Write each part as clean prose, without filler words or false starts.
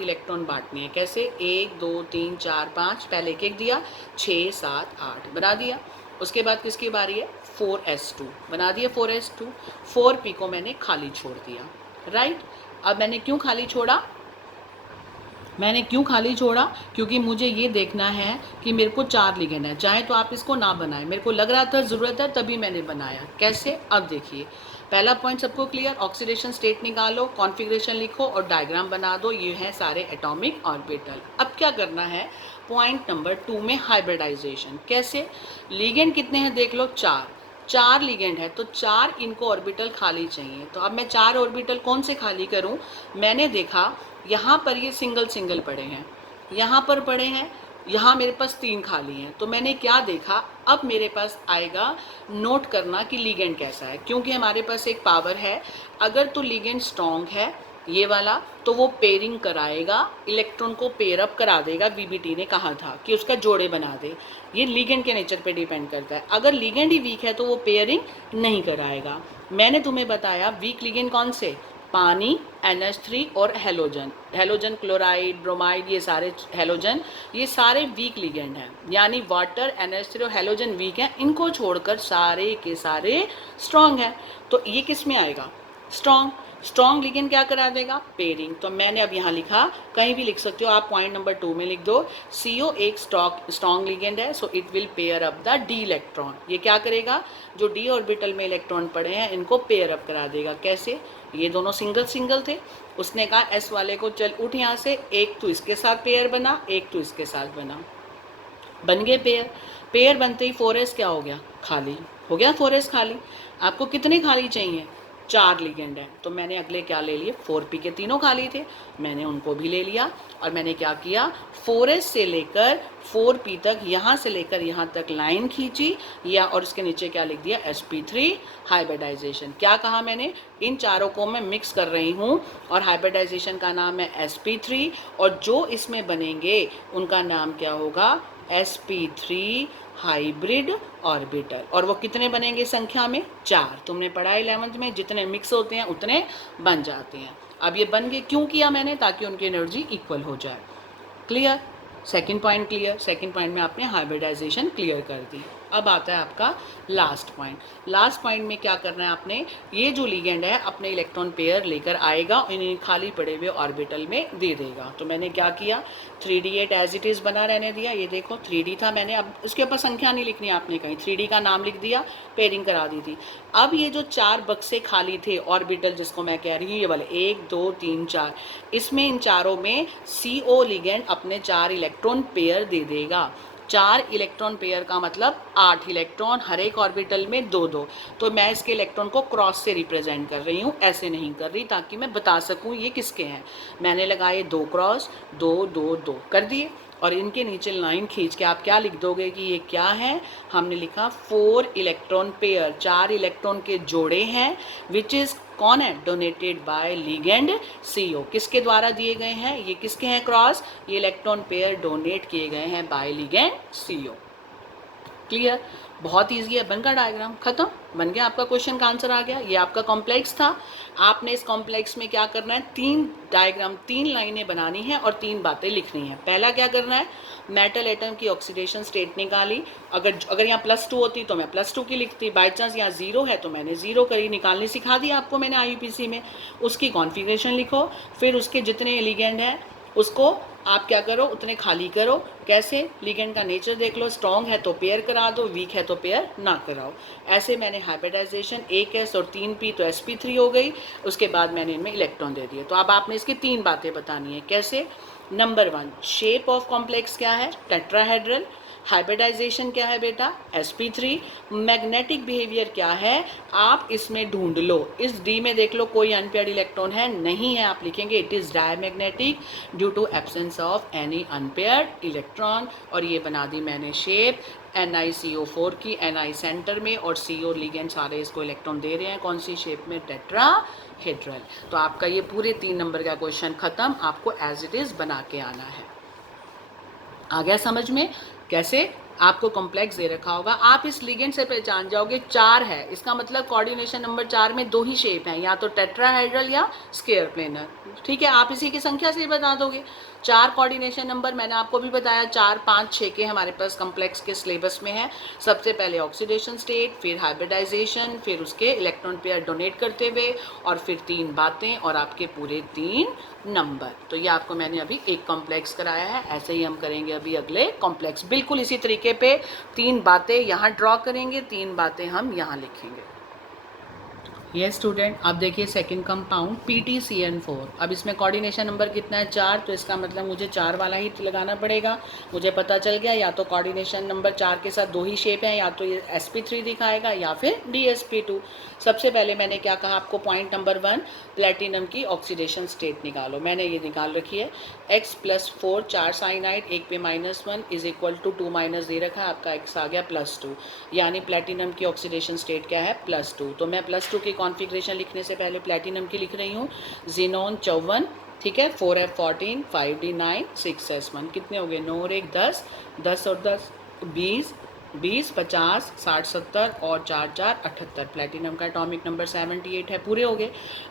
Electron बांटनी है। कैसे? 1 2 3 4 5, पहले एक एक दिया, 6 7 8 बना दिया। उसके बाद किसकी बारी है? 4s2 बना दिया। 4s2 4p को मैंने खाली छोड़ दिया। राइट, अब मैंने क्यों खाली छोड़ा? क्योंकि मुझे ये देखना है कि मेरे को 4 लिगेंड है। चाहे तो आप इसको ना बनाएं, मेरे को लग रहा था ज़रूरत है तभी मैंने बनाया। कैसे? अब देखिए, पहला पॉइंट सबको क्लियर। ऑक्सीडेशन स्टेट निकालो, कॉन्फ़िगरेशन लिखो और डायग्राम बना दो। ये हैं सारे एटॉमिक ऑर्बिटल। अब क्या करना है? पॉइंट नंबर 2 में हाइब्रिडाइजेशन। कैसे? लिगेंड कितने हैं देख लो, 4 लिगेंड है तो 4 इनको ऑर्बिटल खाली चाहिए। तो अब मैं 4 ऑर्बिटल कौन से खाली करूं? मैंने देखा यहाँ पर ये सिंगल सिंगल पड़े हैं, यहाँ पर पड़े हैं, यहाँ मेरे पास 3 खाली हैं। तो मैंने क्या देखा, अब मेरे पास आएगा नोट करना कि लिगेंड कैसा है, क्योंकि हमारे पास एक पावर है। अगर तो लिगेंड स्ट्रॉन्ग है ये वाला, तो वो पेयरिंग कराएगा, इलेक्ट्रॉन को पेयर अप करा देगा। बीबीटी ने कहा था कि उसका जोड़े बना दे। ये लिगेंड के नेचर पे डिपेंड करता है। अगर लिगेंड ही वीक है तो वो पेयरिंग नहीं कराएगा। मैंने तुम्हें बताया वीक लिगेंड कौन से? पानी, NH3 और हेलोजन। हेलोजन क्लोराइड, ब्रोमाइड, ये सारे हेलोजन, ये सारे वीक लिगेंड हैं। यानी वाटर, NH3 और हेलोजन वीक हैं, इनको छोड़कर सारे के सारे स्ट्रॉन्ग हैं। तो ये किस में आएगा? स्ट्रॉन्ग लिगेंड क्या करा देगा? पेयरिंग। तो मैंने अब यहाँ लिखा, कहीं भी लिख सकते हो आप, पॉइंट नंबर 2 में लिख दो, CO एक स्ट्रॉन्ग लिगेंड है, so it will pair up the D electron. ये क्या करेगा? जो डी ऑर्बिटल में इलेक्ट्रॉन पड़े हैं इनको पेयर अप करा देगा। कैसे? ये दोनों सिंगल सिंगल थे, उसने कहा एस वाले को चल उठ यहाँ से, एक तो इसके साथ पेयर बना, एक तो इसके साथ बना, बन गए पेयर। पेयर बनते ही 4s क्या हो गया? खाली हो गया। 4s खाली। आपको कितने खाली चाहिए? 4 लिगेंड है। तो मैंने अगले क्या ले लिए? 4p के तीनों खाली थे, मैंने उनको भी ले लिया। और मैंने क्या किया? 4s से लेकर 4p तक, यहाँ से लेकर यहाँ तक लाइन खींची या, और उसके नीचे क्या लिख दिया? sp3 hybridisation. क्या कहा मैंने? इन चारों को मैं मिक्स कर रही हूँ और हाइब्रिडाइजेशन का नाम है sp3, और जो इसमें बनेंगे उनका नाम क्या होगा? sp3 hybrid orbital. और वो कितने बनेंगे संख्या में? 4। तुमने पढ़ा 11th में, जितने मिक्स होते हैं उतने बन जाते हैं। अब ये बन गए, क्यों किया मैंने? ताकि उनकी एनर्जी इक्वल हो जाए। Clear? Second point clear. Second point में आपने हाइब्रिडाइजेशन क्लियर कर दी। अब आता है आपका लास्ट पॉइंट। लास्ट पॉइंट में क्या करना है आपने? ये जो लिगेंड है अपने इलेक्ट्रॉन पेयर लेकर आएगा, इन्हें खाली पड़े हुए ऑर्बिटल में दे देगा। तो मैंने क्या किया? 3d8 एज इट इज़ बना रहने दिया। ये देखो 3d था, मैंने अब उसके ऊपर संख्या नहीं लिखनी आपने कहीं, 3d का नाम लिख दिया, पेयरिंग करा दी थी। अब ये जो 4 बक्से खाली थे ऑर्बिटल, जिसको मैं कह रही हूँ ये वाले 1 2 3 4, इसमें इन चारों में CO लिगेंड अपने 4 इलेक्ट्रॉन पेयर दे देगा। 4 इलेक्ट्रॉन पेयर का मतलब 8 इलेक्ट्रॉन, हर एक ऑर्बिटल में 2 2। तो मैं इसके इलेक्ट्रॉन को क्रॉस से रिप्रेजेंट कर रही हूँ, ऐसे नहीं कर रही, ताकि मैं बता सकूँ ये किसके हैं। मैंने लगाए 2 क्रॉस 2 2 2 कर दिए, और इनके नीचे लाइन खींच के आप क्या लिख दोगे कि ये क्या है? हमने लिखा 4 इलेक्ट्रॉन पेयर, 4 इलेक्ट्रॉन के जोड़े हैं, विच इज़ कौन है? Donated bye ligand CO। किसके द्वारा दिए गए हैं? ये किसके हैं क्रॉस? ये इलेक्ट्रॉन पेयर डोनेट किए गए हैं बाय लिगेंड CO। क्लियर? बहुत ईजी है। बनकर डायग्राम खत्म, बन गया, आपका क्वेश्चन का आंसर आ गया। ये आपका कॉम्प्लेक्स था। आपने इस कॉम्प्लेक्स में क्या करना है? 3 डायग्राम, 3 लाइनें बनानी है और 3 बातें लिखनी है। पहला क्या करना है? मेटल एटम की ऑक्सीडेशन स्टेट निकाली। अगर यहाँ +2 होती तो मैं +2 की लिखती, बाई चांस यहाँ 0 है तो मैंने 0 करी, निकालनी सिखा दी आपको मैंने IUPAC में। उसकी कॉन्फ़िगरेशन लिखो, फिर उसके जितने लिगेंड हैं उसको आप क्या करो? उतने खाली करो। कैसे? लिगेंड का नेचर देख लो, स्ट्रॉन्ग है तो पेयर करा दो, वीक है तो पेयर ना कराओ। ऐसे मैंने हाइब्रिडाइजेशन 1s और 3p तो sp3 हो गई। उसके बाद मैंने इनमें इलेक्ट्रॉन दे दिए। तो अब आपने इसकी 3 बातें बतानी है। कैसे? नंबर 1, शेप ऑफ कॉम्प्लेक्स क्या है? टेट्राहेड्रल। हाइब्रिडाइजेशन क्या है बेटा? sp3। मैग्नेटिक बिहेवियर क्या है? आप इसमें ढूंढ लो। इस D में देख लो कोई अनपेयर्ड इलेक्ट्रॉन है? नहीं है। आप लिखेंगे it is diamagnetic due to absence of any unpaired electron. और ये बना दी मैंने शेप NiCO4 की, Ni सेंटर में और CO लिगेंड सारे इसको इलेक्ट्रॉन दे रहे हैं। कौन सी शेप में? टेट्राहेड्रल। तो आपका ये पूरे 3 नंबर का क्वेश्चन खत्म। आपको एज इट इज़ बना के आना है। आ गया समझ में? कैसे? आपको कॉम्प्लेक्स दे रखा होगा, आप इस लिगेंड से पहचान जाओगे 4 है, इसका मतलब कोऑर्डिनेशन नंबर 4 में 2 ही शेप हैं, या तो टेट्राहेड्रल या स्क्वायर प्लेनर। ठीक है, आप इसी की संख्या से ही बता दोगे। 4 कोऑर्डिनेशन नंबर मैंने आपको भी बताया, 4, 5, 6 के हमारे पास कॉम्प्लेक्स के सिलेबस में है। सबसे पहले ऑक्सीडेशन स्टेट, फिर हाइब्रिडाइजेशन, फिर उसके इलेक्ट्रॉन पेयर डोनेट करते हुए, और फिर 3 बातें और आपके पूरे 3 नंबर। तो ये आपको मैंने अभी एक कॉम्प्लेक्स कराया है, ऐसे ही हम करेंगे अभी अगले कॉम्प्लेक्स, बिल्कुल इसी तरीके पे 3 बातें यहाँ ड्रॉ करेंगे, 3 बातें हम यहाँ लिखेंगे। ये स्टूडेंट अब देखिए सेकंड कंपाउंड PTCN4। अब इसमें कोऑर्डिनेशन नंबर कितना है 4, तो इसका मतलब मुझे 4 वाला ही लगाना पड़ेगा। मुझे पता चल गया, या तो कोऑर्डिनेशन नंबर 4 के साथ 2 ही शेप हैं, या तो ये sp3 दिखाएगा या फिर DsP2। सबसे पहले मैंने क्या कहा आपको, पॉइंट नंबर 1 प्लेटिनम की ऑक्सीडेशन स्टेट निकालो। मैंने ये निकाल रखी है, x+4 4 साइनाइड, एक पे -1 इज इक्वल टू 2 माइनस दे रखा है, आपका x आ गया +2, यानी प्लेटिनम की ऑक्सीडेशन स्टेट क्या है +2। तो मैं +2 की कॉन्फ़िगरेशन लिखने से पहले प्लेटिनम की लिख रही हूँ, ज़ीनोन 54, ठीक है, 4f14 5d9 6s1, कितने हो गए 9 और 1 10, 10 और 10 20, 20 50 60 70 और 4 4 78। प्लेटिनम का एटॉमिक नंबर 78 है, पूरे हो गए।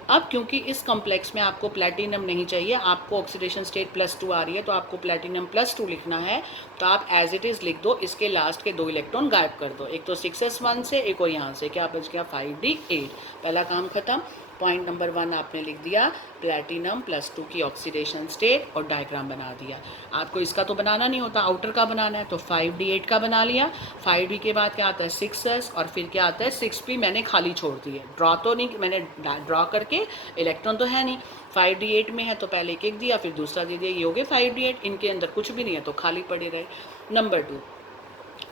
अब क्योंकि इस कॉम्प्लेक्स में आपको प्लेटिनम नहीं चाहिए, आपको ऑक्सीडेशन स्टेट +2 आ रही है, तो आपको प्लेटिनम +2 लिखना है, तो आप एज इट इज़ लिख दो, इसके लास्ट के 2 इलेक्ट्रॉन गायब कर दो, एक तो 6s1 से, एक और यहाँ से, क्या बच गया 5d8। पहला काम खत्म। पॉइंट नंबर 1 आपने लिख दिया, प्लेटिनम +2 की ऑक्सीडेशन स्टेट, और डायग्राम बना दिया। आपको इसका तो बनाना नहीं होता, आउटर का बनाना है, तो 5d8 का बना लिया। 5d के बाद क्या आता है 6s, और फिर क्या आता है 6p, मैंने खाली छोड़ दी है, ड्रॉ तो नहीं, मैंने ड्रॉ करके, इलेक्ट्रॉन तो है नहीं, 5d8 में है तो पहले एक दिया, फिर दूसरा दे दिया, ये हो गए 5d8, इनके अंदर कुछ भी नहीं है तो खाली पड़े रहे। नंबर 2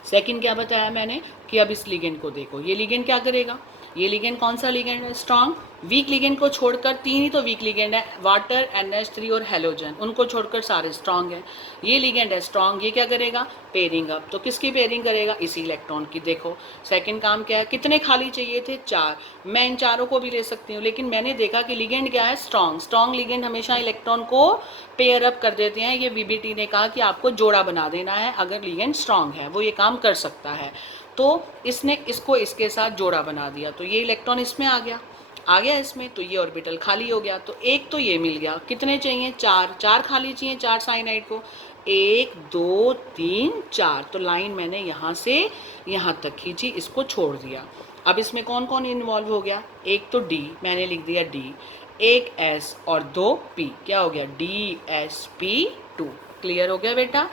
सेकंड क्या बताया मैंने कि अब इस लिगेंड को देखो, ये लिगेंड क्या करेगा, ये लिगेंड कौन सा लिगेंड है स्ट्रॉन्ग, वीक लिगेंड को छोड़कर 3 ही तो वीक लिगेंड है, वाटर NH3 और हेलोजन, उनको छोड़कर सारे स्ट्रॉन्ग हैं। ये लिगेंड है स्ट्रॉन्ग, ये क्या करेगा पेयरिंग अप, तो किसकी पेयरिंग करेगा इसी इलेक्ट्रॉन की। देखो सेकंड काम क्या है, कितने खाली चाहिए थे 4, मैं इन चारों को भी ले सकती हूँ, लेकिन मैंने देखा कि लिगेंड क्या है स्ट्रॉन्ग, स्ट्रॉन्ग लिगेंड हमेशा इलेक्ट्रॉन को पेयर अप कर देते हैं। ये VBT ने कहा कि आपको जोड़ा बना देना है, अगर लिगेंड स्ट्रॉन्ग है वो ये काम कर सकता है, तो इसने इसको इसके साथ जोड़ा बना दिया, तो ये इलेक्ट्रॉन इसमें आ गया इसमें, तो ये ऑर्बिटल खाली हो गया, तो एक तो ये मिल गया, कितने चाहिए 4, 4 खाली चाहिए 4 साइनाइड को, 1 2 3 4, तो लाइन मैंने यहाँ से यहाँ तक खींची, इसको छोड़ दिया। अब इसमें कौन कौन इन्वॉल्व हो गया, एक तो D, मैंने लिख दिया D, एक S और 2 P, क्या हो गया DsP2। क्लियर हो गया बेटा,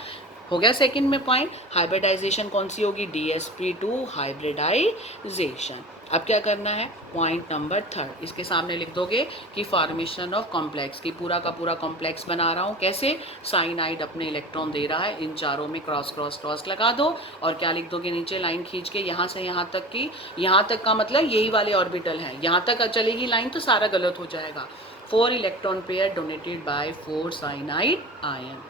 हो गया सेकंड में पॉइंट। हाइब्रिडाइजेशन कौन सी होगी DsP2 हाइब्रिडाइजेशन। अब क्या करना है पॉइंट नंबर 3, इसके सामने लिख दोगे कि फॉर्मेशन ऑफ कॉम्प्लेक्स, की पूरा का पूरा कॉम्प्लेक्स बना रहा हूँ, कैसे साइनाइड अपने इलेक्ट्रॉन दे रहा है, इन चारों में क्रॉस क्रॉस क्रॉस लगा दो, और क्या लिख दोगे नीचे लाइन खींच के यहाँ से यहाँ तक की, यहाँ तक का मतलब यही वाले ऑर्बिटल हैं, यहाँ तक चलेगी लाइन तो सारा गलत हो जाएगा। 4 electron pair donated bye 4 cyanide ion.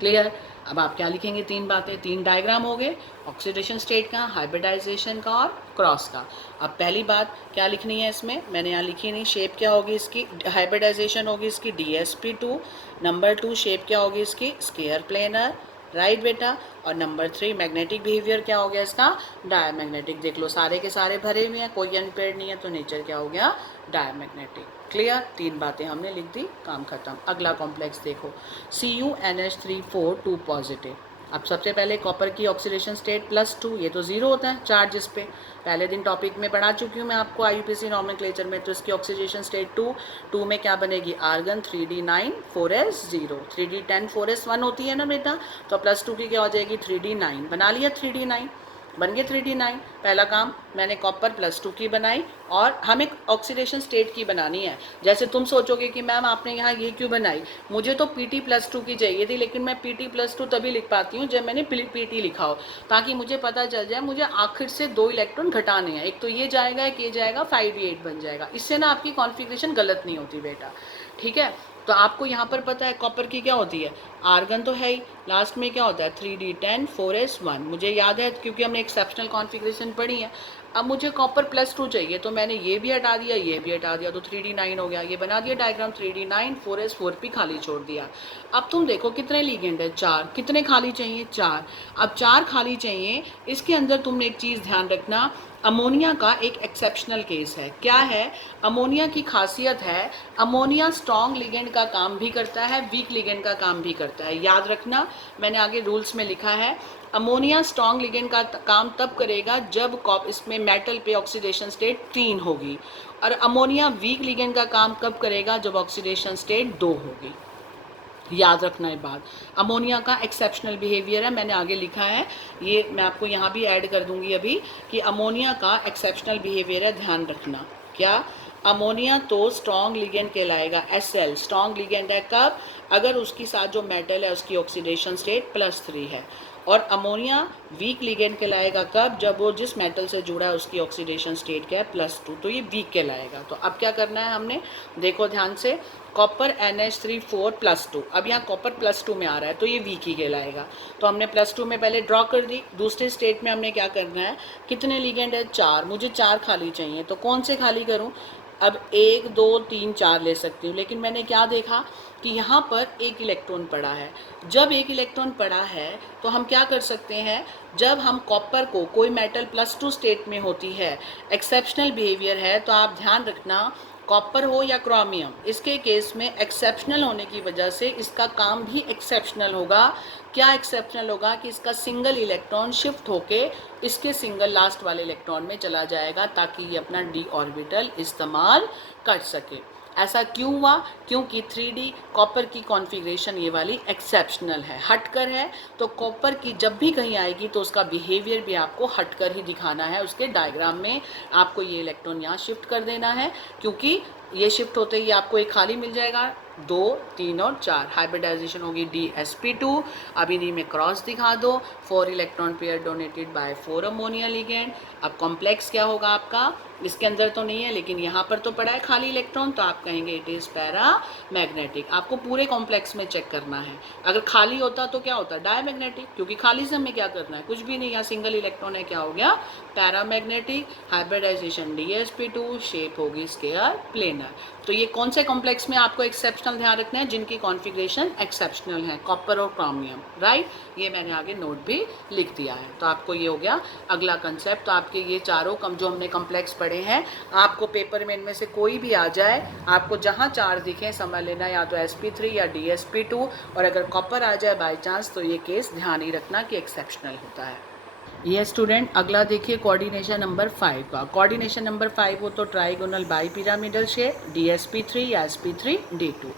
Clear. अब आप क्या लिखेंगे 3 बातें, 3 डायग्राम हो गए, ऑक्सीडेशन स्टेट का, हाइब्रिडाइजेशन का और क्रॉस का। अब पहली बात क्या लिखनी है इसमें, मैंने यहाँ लिखी नहीं, शेप क्या होगी इसकी, हाइब्रिडाइजेशन होगी इसकी DsP2। नंबर 2 शेप क्या होगी इसकी स्क्वायर प्लेनर, राइट बेटा। और नंबर 3 मैग्नेटिक बिहेवियर क्या हो गया इसका डायमैग्नेटिक। देख लो सारे के सारे भरे हुए हैं, कोई अनपेयर्ड नहीं है, तो नेचर क्या हो गया डायमैग्नेटिक। क्लियर, 3 बातें हमने लिख दी, काम खत्म। अगला कॉम्प्लेक्स देखो CuNH3 4 2 पॉजिटिव। अब सबसे पहले कॉपर की ऑक्सीडेशन स्टेट +2, ये तो 0 होता है चार्ज इस पे, पहले दिन टॉपिक में पढ़ा चुकी हूँ मैं आपको IUPAC नॉमेनक्लेचर में। तो इसकी ऑक्सीडेशन स्टेट 2 में क्या बनेगी argon 3d9 4s0, 3d10 4s1 होती है ना बेटा, तो +2 की क्या हो जाएगी 3d9, बना लिया 3d9, बन गए 3d9। पहला काम मैंने कॉपर +2 की बनाई, और हमें ऑक्सीडेशन स्टेट की बनानी है। जैसे तुम सोचोगे कि मैम आपने यहाँ ये क्यों बनाई, मुझे तो PT +2 की चाहिए थी, लेकिन मैं PT +2 तभी लिख पाती हूँ जब मैंने PT लिखा हो, ताकि मुझे पता चल जाए मुझे आखिर से 2 इलेक्ट्रॉन घटाने हैं, एक तो ये जाएगा एक ये जाएगा, 5d8 बन जाएगा। इससे ना आपकी कॉन्फ़िगरेशन गलत नहीं होती बेटा, ठीक है। तो आपको यहाँ पर पता है कॉपर की क्या होती है, आर्गन तो है ही, लास्ट में क्या होता है 3d10 4s1, मुझे याद है क्योंकि हमने एक्सेप्शनल कॉन्फ़िगरेशन पढ़ी है। अब मुझे कॉपर +2 चाहिए, तो मैंने ये भी हटा दिया, ये भी हटा दिया, तो 3D9 हो गया। ये बना दिया डायग्राम 3D9, 4s 4p खाली छोड़ दिया। अब तुम देखो कितने लिगेंड है, 4। कितने खाली चाहिए, 4। अब 4 खाली चाहिए। इसके अंदर तुमने एक चीज़ ध्यान रखना, अमोनिया का एक एक्सेप्शनल केस है। क्या है अमोनिया की खासियत है, अमोनिया स्ट्रॉन्ग लिगेंड का काम भी करता है, वीक लिगेंड का काम भी करता है। याद रखना, मैंने आगे रूल्स में लिखा है, अमोनिया स्ट्रॉन्ग लिगेंड का काम तब करेगा जब इसमें मेटल पे ऑक्सीडेशन स्टेट 3 होगी, और अमोनिया वीक लिगेंड का काम कब करेगा, जब ऑक्सीडेशन स्टेट 2 होगी। याद रखना ये बात। अमोनिया का एक्सेप्शनल बिहेवियर है, मैंने आगे लिखा है, ये मैं आपको यहाँ भी ऐड कर दूंगी अभी, कि अमोनिया का एक्सेप्शनल बिहेवियर है, ध्यान रखना। क्या अमोनिया तो स्ट्रॉन्ग लिगेंड कहलाएगा, Sl स्ट्रॉन्ग लिगेंड है कब, अगर उसके साथ जो मेटल है उसकी ऑक्सीडेशन स्टेट +3 है। और अमोनिया वीक लिगेंड कहलाएगा कब, जब वो जिस मेटल से जुड़ा है उसकी ऑक्सीडेशन स्टेट क्या है, +2, तो ये वीक कहलाएगा। तो अब क्या करना है हमने, देखो ध्यान से, कॉपर NH3 4 +2, अब यहाँ कॉपर +2 में आ रहा है तो ये वीक ही कहलाएगा। तो हमने +2 में पहले ड्रॉ कर दी। दूसरे स्टेट में हमने क्या करना है, कितने लिगेंड है, 4, मुझे 4 खाली चाहिए, तो कौन से खाली करूँ, अब 1 2 3 4 ले सकती हूँ, लेकिन मैंने क्या देखा कि यहाँ पर 1 इलेक्ट्रॉन पड़ा है। जब 1 इलेक्ट्रॉन पड़ा है तो हम क्या कर सकते हैं, जब हम कॉपर को, कोई मेटल +2 स्टेट में होती है, एक्सेप्शनल बिहेवियर है, तो आप ध्यान रखना, कॉपर हो या क्रोमियम, इसके केस में एक्सेप्शनल होने की वजह से इसका काम भी एक्सेप्शनल होगा। क्या एक्सेप्शनल होगा कि इसका सिंगल इलेक्ट्रॉन शिफ्ट होके इसके सिंगल लास्ट वाले इलेक्ट्रॉन में चला जाएगा, ताकि ये अपना d ऑर्बिटल इस्तेमाल कर सके। ऐसा क्यों हुआ, क्योंकि 3D कॉपर की कॉन्फ़िगरेशन ये वाली एक्सेप्शनल है, हटकर है। तो कॉपर की जब भी कहीं आएगी तो उसका बिहेवियर भी आपको हटकर ही दिखाना है। उसके डायग्राम में आपको ये इलेक्ट्रॉन यहाँ शिफ्ट कर देना है, क्योंकि ये शिफ्ट होते ही आपको एक खाली मिल जाएगा, 2 3 और 4, हाइब्रिडाइजेशन होगी DsP2। अब इन्हीं में क्रॉस दिखा दो, 4 electron pair donated bye 4 ammonia ligand. अब कॉम्प्लेक्स क्या होगा आपका, इसके अंदर तो नहीं है लेकिन यहाँ पर तो पड़ा है खाली इलेक्ट्रॉन, तो आप कहेंगे इट इज़ पैरा मैग्नेटिक। आपको पूरे कॉम्प्लेक्स में चेक करना है, अगर खाली होता तो क्या होता, डायमैग्नेटिक, क्योंकि खाली से हमें क्या करना है, कुछ भी नहीं, यहाँ सिंगल इलेक्ट्रॉन है, क्या हो गया, पैरामैग्नेटिक। हाइब्रिडाइजेशन DsP2, शेप होगी स्केयर प्लेनर। तो ये कौन से कॉम्प्लेक्स में आपको एक्सेप्शनल ध्यान रखना है, जिनकी कॉन्फ़िगरेशन एक्सेप्शनल है, कॉपर और क्रोमियम, राइट। ये मैंने आगे नोट भी लिख दिया है। तो आपको ये हो गया अगला कंसेप्ट। तो आपके ये चारों जो हमने कॉम्प्लेक्स पढ़े हैं, आपको पेपर में इनमें से कोई भी आ जाए, आपको जहाँ 4 दिखें समझ लेना, या तो sp3 या DsP2, और अगर कॉपर आ जाए बाय चांस तो ये केस ध्यान ही रखना कि एक्सेप्शनल होता है। ये स्टूडेंट अगला देखिए कोऑर्डिनेशन नंबर 5 का। कोऑर्डिनेशन नंबर 5 हो तो trigonal bi pyramidal shape, DsP3 या sp3d2।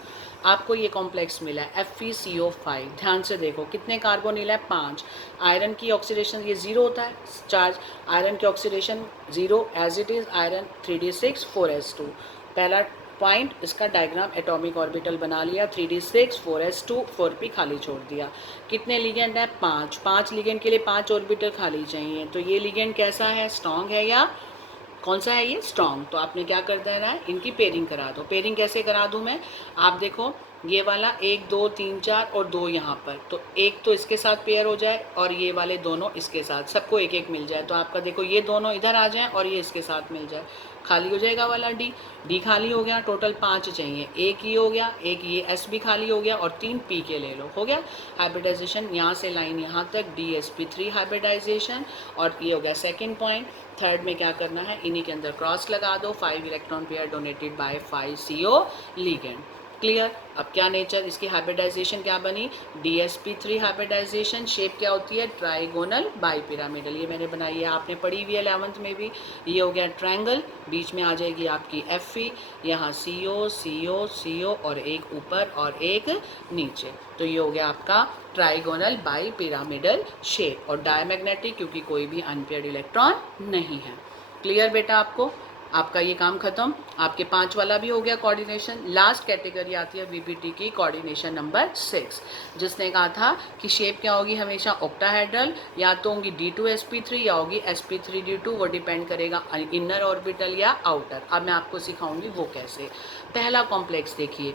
आपको ये कॉम्प्लेक्स मिला है FeCO5। ध्यान से देखो कितने कार्बोनिल है, 5। आयरन की ऑक्सीडेशन ये 0 होता है चार्ज, आयरन की oxidation 0 as it is, iron 3d6 4s2। पहला पॉइंट, इसका डायग्राम एटॉमिक ऑर्बिटल बना लिया, 3d6 4s2 4p खाली छोड़ दिया। कितने लिगेंड है, 5। 5 लिगेंड के लिए 5 ऑर्बिटल खाली चाहिए। तो ये लिगेंड कैसा है, स्ट्रॉन्ग है या कौन सा है, ये स्ट्रॉन्ग। तो आपने क्या कर देना है, इनकी पेयरिंग करा दो। पेयरिंग कैसे करा दूं मैं, आप देखो ये वाला 1 2 3 4 और 2 यहाँ पर, तो एक तो इसके साथ पेयर हो जाए और ये वाले दोनों इसके साथ, सबको एक एक मिल जाए। तो आपका देखो ये दोनों इधर आ जाएं और ये इसके साथ मिल जाए, खाली हो जाएगा वाला डी खाली हो गया। टोटल 5 चाहिए, एक ये हो गया, एक ये S भी खाली हो गया, और 3 P के ले लो, हो गया हाइब्रिडाइजेशन। यहाँ से लाइन यहाँ तक DsP3 हाइब्रिडाइजेशन, और ये हो गया सेकेंड पॉइंट। थर्ड में क्या करना है, इन्हीं के अंदर क्रॉस लगा दो, 5 electron pair donated bye 5CO ligand. Clear. अब क्या नेचर, इसकी हाइब्रिडाइजेशन क्या बनी, DsP3 हाइब्रिडाइजेशन। शेप क्या होती है, ट्राइगोनल बाई पिरामिडल। ये मैंने बनाई है, आपने पढ़ी हुई है 11th में भी। ये हो गया ट्रायंगल, बीच में आ जाएगी आपकी Fe, यहाँ CO CO CO और एक ऊपर और एक नीचे। तो ये हो गया आपका ट्राइगोनल बाई पिरामिडल शेप, और डायमैग्नेटिक क्योंकि कोई भी अनपेयर्ड इलेक्ट्रॉन नहीं है। क्लियर बेटा आपको, आपका ये काम खत्म। आपके 5 वाला भी हो गया कोऑर्डिनेशन। लास्ट कैटेगरी आती है VBT की, कोऑर्डिनेशन नंबर 6, जिसने कहा था कि शेप क्या होगी हमेशा ऑक्टाहेड्रल, या तो होंगी D2sp3 या होगी sp3d2, वो डिपेंड करेगा इनर ऑर्बिटल या आउटर। अब मैं आपको सिखाऊंगी वो कैसे। पहला कॉम्प्लेक्स देखिए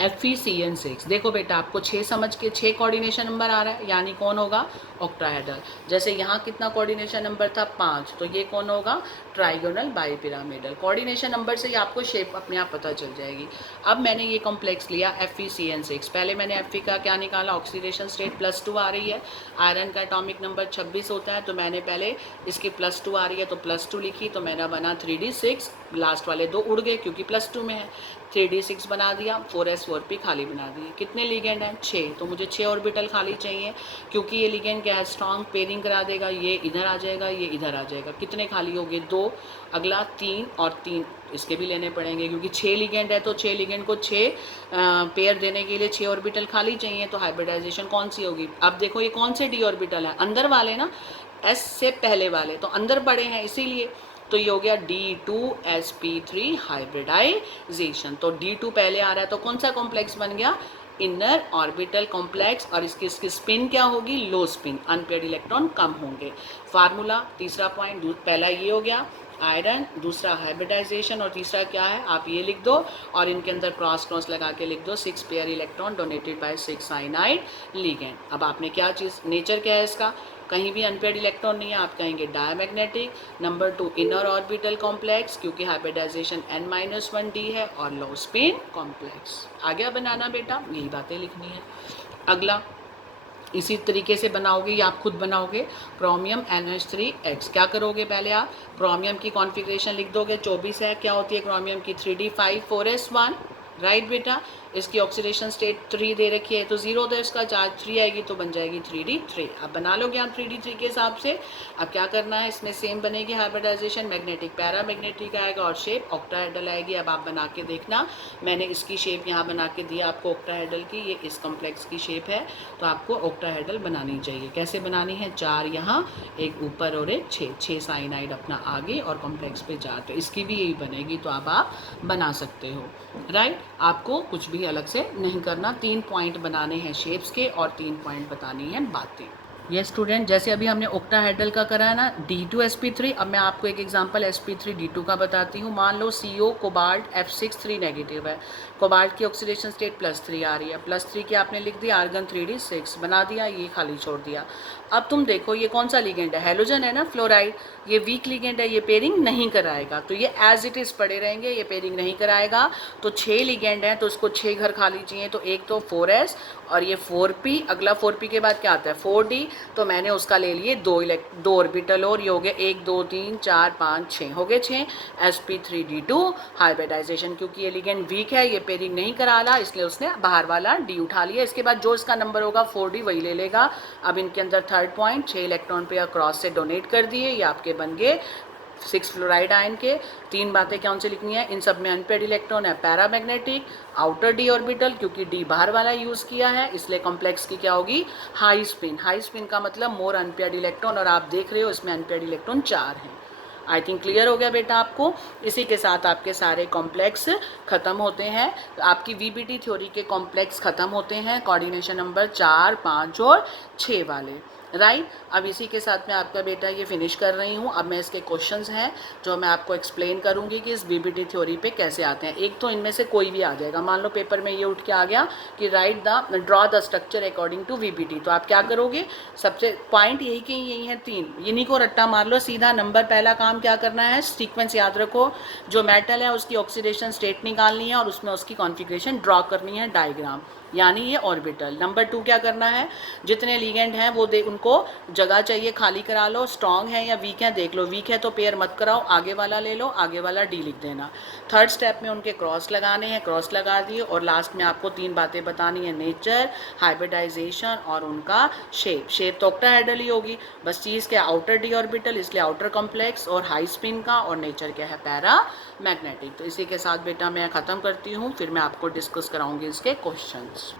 FeCN6। देखो बेटा, आपको 6 समझ के 6 कोऑर्डिनेशन नंबर आ रहा है, यानी कौन होगा, ऑक्टाहेड्रल। जैसे यहाँ कितना कोऑर्डिनेशन नंबर था, 5, तो ये कौन होगा, ट्राइगोनल बाईपिरामिडल। कोऑर्डिनेशन नंबर से ही आपको शेप अपने आप पता चल जाएगी। अब मैंने ये कॉम्प्लेक्स लिया FeCN6। पहले मैंने Fe का क्या निकाला, ऑक्सीडेशन स्टेट +2 आ रही है, आयरन का एटॉमिक नंबर 26 होता है, तो मैंने पहले इसकी +2 आ रही है तो +2 लिखी, तो मेरा बना 3d6, लास्ट वाले 2 उड़ गए क्योंकि +2 में है, 3d6 बना दिया, 4s 4p खाली बना दिए। कितने लिगेंड हैं, 6, तो मुझे 6 ऑर्बिटल खाली चाहिए, क्योंकि ये लिगेंड क्या है, स्ट्रॉन्ग पेयरिंग करा देगा, ये इधर आ जाएगा, ये इधर आ जाएगा। कितने खाली हो गए, 2, अगला 3 और 3 इसके भी लेने पड़ेंगे, क्योंकि 6 लिगेंड है तो 6 लिगेंड को 6 पेयर देने के लिए 6 ऑर्बिटल खाली चाहिए, तो हाइब्रिडाइजेशन कौन सी होगी। अब देखो ये कौन से d ऑर्बिटल है, अंदर वाले ना, s से पहले वाले, तो अंदर पड़े हैं इसीलिए, तो ये हो गया D2sp3 हाइब्रिडाइजेशन। तो D2 पहले आ रहा है तो कौन सा कॉम्प्लेक्स बन गया, इनर ऑर्बिटल कॉम्प्लेक्स, और इसकी स्पिन क्या होगी, लो स्पिन, अनपेयर्ड इलेक्ट्रॉन कम होंगे। फार्मूला, तीसरा पॉइंट, पहला ये हो गया आयरन, दूसरा हाइब्रिडाइजेशन, और तीसरा क्या है, आप ये लिख दो और इनके अंदर क्रॉस क्रॉस लगा के लिख दो, 6 pair electron donated bye 6 cyanide ligand. अब आपने क्या चीज़, नेचर क्या है इसका, कहीं भी अनपेयर्ड इलेक्ट्रॉन नहीं है, आप कहेंगे diamagnetic. Number 2 inner orbital complex, क्योंकि हाइब्रिडाइजेशन n-1d है, और लो स्पिन कॉम्प्लेक्स। आ गया बनाना बेटा, यही बातें लिखनी है। अगला इसी तरीके से बनाओगे या आप खुद बनाओगे, क्रोमियम NH3X। क्या करोगे, पहले आप क्रोमियम की कॉन्फ़िगरेशन लिख दोगे, 24 है, क्या होती है क्रोमियम की, 3d5 4s1, राइट बेटा। इसकी ऑक्सीडेशन स्टेट 3 दे रखी है, तो 0 होता है, इसका चार्ज 3 आएगी तो बन जाएगी 3d3। अब बना लोगे आप 3d3 के हिसाब से। अब क्या करना है, इसमें सेम बनेगी हाइब्रिडाइजेशन, मैग्नेटिक पैरामैग्नेटिक आएगा और शेप ऑक्टाहेड्रल आएगी। अब आप बना के देखना, मैंने इसकी शेप यहाँ बना के दिया आपको ऑक्टाहेड्रल की, ये इस कॉम्प्लेक्स की शेप है, तो आपको ऑक्टाहेड्रल बनानी चाहिए। कैसे बनानी है, 4 यहाँ, एक ऊपर और एक 6 साइनाइड अपना आगे और कॉम्प्लेक्स पे 4, तो इसकी भी यही बनेगी, तो अब आप बना सकते हो, राइट। आपको कुछ भी अलग से नहीं करना, 3 पॉइंट बनाने हैं शेप्स के और 3 पॉइंट बतानी है बातें। ये स्टूडेंट, जैसे अभी हमने ऑक्टाहेड्रल का करा है ना, D2sp3, अब मैं आपको एक एग्जांपल sp3d2 का बताती हूँ। मान लो CO कोबाल्ट F6 3 नेगेटिव है, कोबाल्ट की ऑक्सीडेशन स्टेट +3 आ रही है, +3 की आपने लिख दिया, आर्गन 3d6 बना दिया, ये खाली छोड़ दिया। अब तुम देखो ये कौन सा लिगेंड है, हेलोजन है ना, फ्लोराइड, ये वीक लिगेंड है, ये पेयरिंग नहीं कराएगा, तो ये एज इट इज़ पड़े रहेंगे, ये पेयरिंग नहीं कराएगा। तो 6 लिगेंड है तो इसको 6 घर खाली चाहिए, तो एक तो 4s और ये 4p, अगला 4p के बाद क्या आता है 4d, तो मैंने उसका ले लिए 2 ऑर्बिटल, और ये हो गए 1 2 3 4 5 6, हो गए 6, sp3d2 हाइब्रिडाइजेशन। क्योंकि ये लिगेंड वीक है, ये पेयरिंग नहीं करा रहा, इसलिए उसने बाहर वाला d उठा लिया। इसके बाद जो इसका नंबर होगा 4d वही ले लेगा। अब इनके अंदर third point, 6 electron pair cross से डोनेट कर दिए, ये आपके बन गए 6 फ्लोराइड आयन के। 3 बातें कौन सी लिखनी है, इन सब में अनपेयर्ड इलेक्ट्रॉन है, पैरामैग्नेटिक, आउटर d ऑर्बिटल, क्योंकि d बाहर वाला यूज़ किया है, इसलिए कॉम्प्लेक्स की क्या होगी, हाई स्पिन। हाई स्पिन का मतलब मोर अनपेयर्ड इलेक्ट्रॉन, और आप देख रहे हो इसमें अनपेयर्ड इलेक्ट्रॉन 4 हैं। आई थिंक क्लियर हो गया बेटा आपको। इसी के साथ आपके सारे कॉम्प्लेक्स खत्म होते हैं, आपकी VBT थ्योरी के कॉम्प्लेक्स खत्म होते हैं, कोऑर्डिनेशन नंबर 4 5 और 6 वाले, राइट। अब इसी के साथ मैं आपका बेटा ये फिनिश कर रही हूँ। अब मैं इसके क्वेश्चंस हैं जो मैं आपको एक्सप्लेन करूँगी कि इस VBT थ्योरी पे कैसे आते हैं। एक तो इनमें से कोई भी आ जाएगा, मान लो पेपर में ये उठ के आ गया कि draw the structure according to VBT, तो आप क्या करोगे, सबसे पॉइंट यही के यही है 3, इन्हीं को रट्टा मार लो सीधा। नंबर पहला काम क्या करना है, सीक्वेंस याद रखो, जो मेटल है उसकी ऑक्सीडेशन स्टेट निकालनी है और उसमें उसकी कॉन्फ़िगरेशन ड्रॉ करनी है, डायग्राम, यानी ये ऑर्बिटल। नंबर 2 क्या करना है, जितने लिगेंड हैं वो उनको जगह चाहिए, खाली करा लो, स्ट्रॉन्ग है या वीक है देख लो, वीक है तो पेयर मत कराओ, आगे वाला ले लो, आगे वाला D लिख देना। थर्ड स्टेप में उनके क्रॉस लगाने हैं, क्रॉस लगा दिए, और लास्ट में आपको 3 बातें बतानी है, नेचर, हाइब्रिडाइजेशन और उनका शेप। शेप तो ऑक्टाहेड्रल ही होगी, बस चीज़ क्या, आउटर D ऑर्बिटल, इसलिए आउटर कॉम्प्लेक्स, और हाई स्पिन का, और नेचर क्या है, पैरा मैग्नेटिक। तो इसी के साथ बेटा मैं ख़त्म करती हूँ, फिर मैं आपको डिस्कस कराऊंगी इसके क्वेश्चंस।